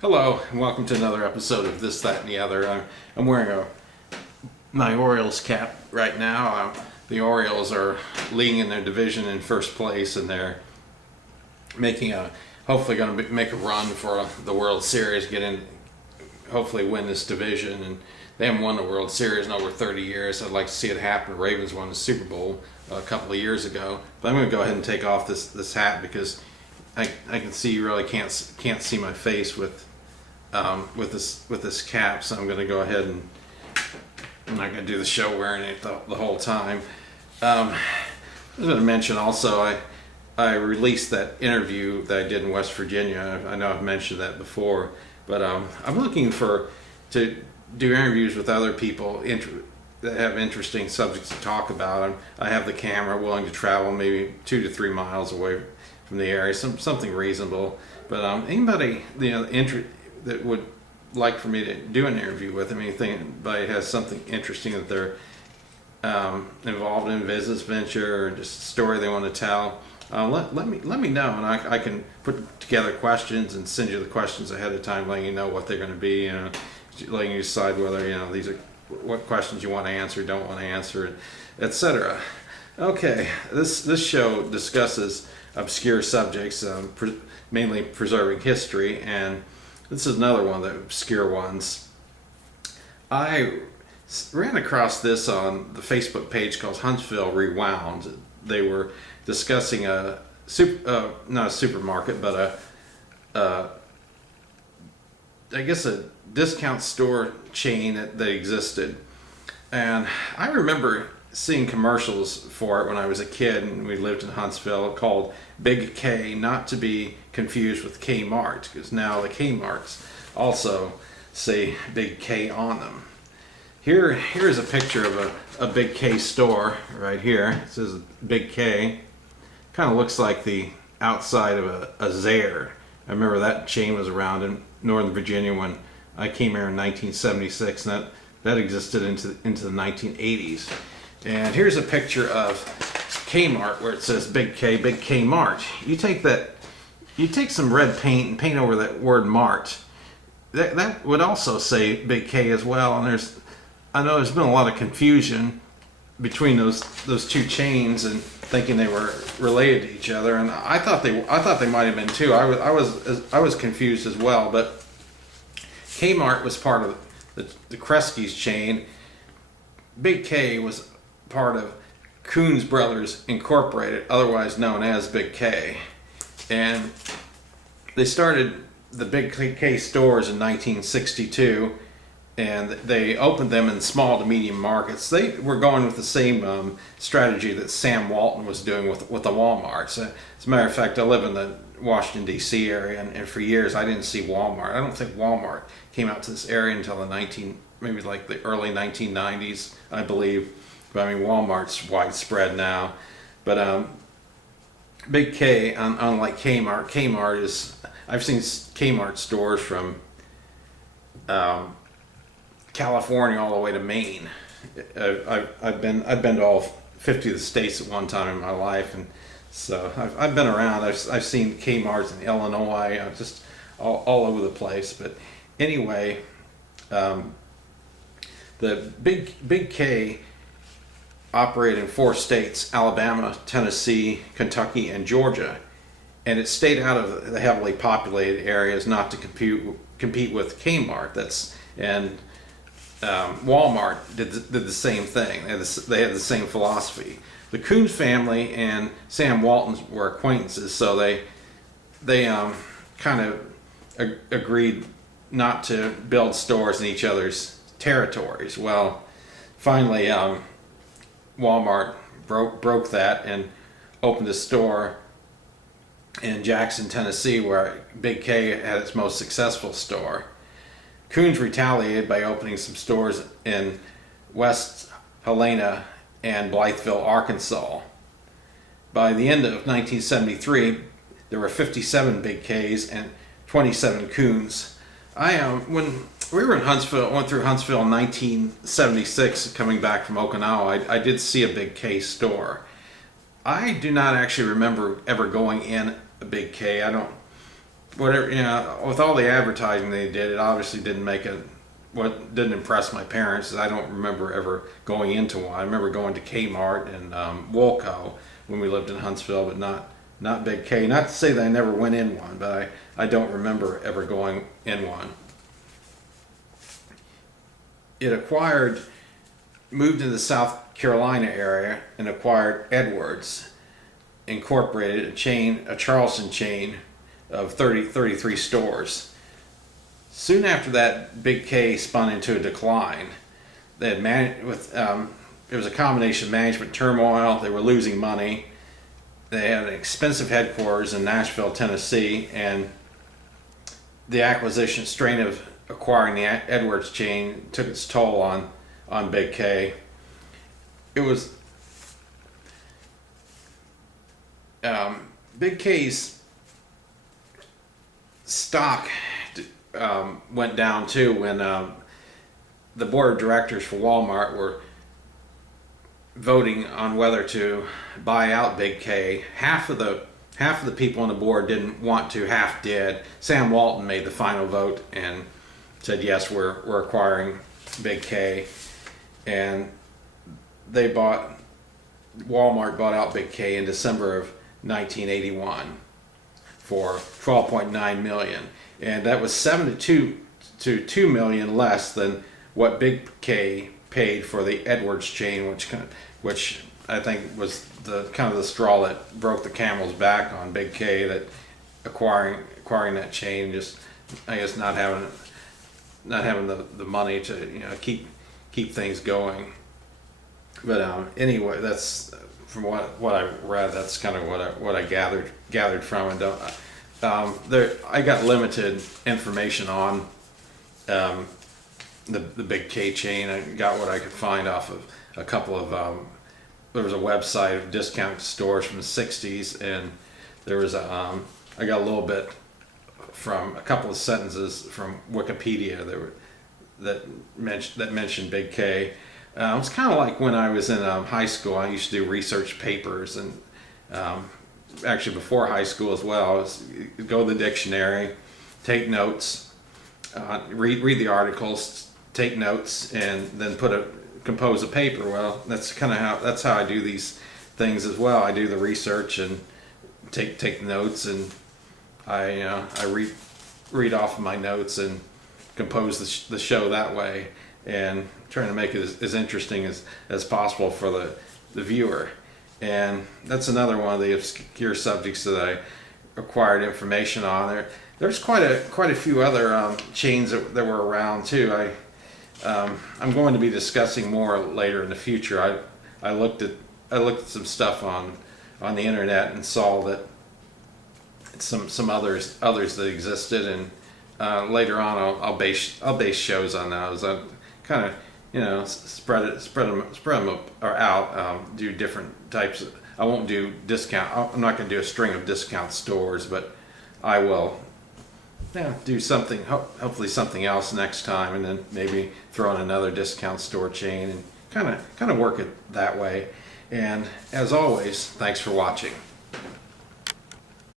Hello, and welcome to another episode of This, That, and the Other. I'm wearing my Orioles cap right now. The Orioles are leading in their division in first place, and they're hopefully going to make a run for the World Series, get in, hopefully win this division. And they haven't won the World Series in over 30 years. I'd like to see it happen. The Ravens won the Super Bowl a couple of years ago. But I'm going to go ahead and take off this hat because I can see you really can't see my face with this cap, so I'm going to go ahead and I'm not going to do the show wearing it the whole time. I was going to mention also I released that interview that I did in West Virginia. I know I've mentioned that before, but I'm looking to do interviews with other people that have interesting subjects to talk about. I have the camera, willing to travel maybe 2 to 3 miles away from the area, something reasonable. But anybody that would like for me to do an interview with them, anybody has something interesting that they're involved in, business venture or just a story they want to tell, let me know, and I can put together questions and send you the questions ahead of time, letting you know what they're going to be, letting you decide whether these are what questions you want to answer, don't want to answer, etc. Okay, this show discusses obscure subjects, mainly preserving history, and this is another one of the obscure ones. I ran across this on the Facebook page called Huntsville Rewound. They were discussing not a supermarket, but I guess a discount store chain that existed. And I remember seeing commercials for it when I was a kid and we lived in Huntsville, called Big K, not to be confused with Kmart, because now the Kmarts also say Big K on them. Here's a picture of a Big K store right here. It says Big K. Kind of looks like the outside of a Zayre. I remember that chain was around in Northern Virginia when I came here in 1976, and that existed into the 1980s. And here's a picture of Kmart where it says Big K Mart. You take some red paint and paint over that word Mart. That would also say Big K as well. And I know there's been a lot of confusion between those two chains and thinking they were related to each other. And I thought they might have been too. I was confused as well. But Kmart was part of the Kresge's chain. Big K was part of Coons Brothers Incorporated, otherwise known as Big K. And they started the Big K stores in 1962, and they opened them in small to medium markets. They were going with the same strategy that Sam Walton was doing with the Walmarts. As a matter of fact, I live in the Washington, D.C. area, and for years I didn't see Walmart. I don't think Walmart came out to this area until maybe like the early 1990s, I believe. But I mean, Walmart's widespread now. But Big K, unlike Kmart I've seen Kmart stores from California all the way to Maine. I've been to all 50 of the states at one time in my life, and so I've been around. I've seen Kmart's in Illinois, just all over the place. But anyway, the Big K operated in 4 states: Alabama, Tennessee, Kentucky, and Georgia. And it stayed out of the heavily populated areas not to compete with Kmart. Walmart did the same thing. They had the same philosophy. The Coons family and Sam Walton were acquaintances, so they kind of agreed not to build stores in each other's territories. Well, finally, Walmart broke that and opened a store in Jackson, Tennessee, where Big K had its most successful store. Coons retaliated by opening some stores in West Helena and Blytheville, Arkansas. By the end of 1973, there were 57 Big Ks and 27 Coons. When we were in Huntsville, went through Huntsville in 1976, coming back from Okinawa, I did see a Big K store. I do not actually remember ever going in a Big K. whatever, with all the advertising they did, it obviously didn't make what didn't impress my parents. Is I don't remember ever going into one. I remember going to Kmart and Woolco when we lived in Huntsville, but not Big K. Not to say that I never went in one, but I don't remember ever going in one. It moved into the South Carolina area and acquired Edwards, incorporated a Charleston chain of 33 stores. Soon after that, Big K spun into a decline. They had it was a combination of management turmoil. They were losing money. They had an expensive headquarters in Nashville, Tennessee, and the acquisition strain of acquiring the Edwards chain took its toll on Big K. It was Big K's stock went down too when the board of directors for Walmart were voting on whether to buy out Big K. Half of the people on the board didn't want to, half did. Sam Walton made the final vote and said yes, we're acquiring Big K, and Walmart bought out Big K in December of 1981 for $12.9 million, and that was $7 to $2 million less than what Big K paid for the Edwards chain, which I think was the straw that broke the camel's back on Big K, that acquiring that chain, just I guess not having the money to keep things going. But anyway, that's from what I read. That's kind of what I gathered from it. I got limited information on the Big K chain. I got what I could find off of a couple of there was a website of discount stores from the 60s, and there was I got a little bit from a couple of sentences from Wikipedia that mentioned Big K. It's kind of like when I was in high school. I used to do research papers, and actually before high school as well. Go to the dictionary, take notes, read the articles, take notes, and then compose a paper. Well, that's how I do these things as well. I do the research and take notes, and I read off of my notes and compose the show that way, and trying to make it as interesting as possible for the viewer. And that's another one of the obscure subjects that I acquired information on. There's quite a few other chains that were around too. I'm going to be discussing more later in the future. I looked at some stuff on the internet and saw that some others that existed, and later on I'll base shows on those. I kind of spread them out. Do different types. I won't do discount. I'm not going to do a string of discount stores, but I will do something. Hopefully something else next time, and then maybe throw in another discount store chain and kind of work it that way. And as always, thanks for watching.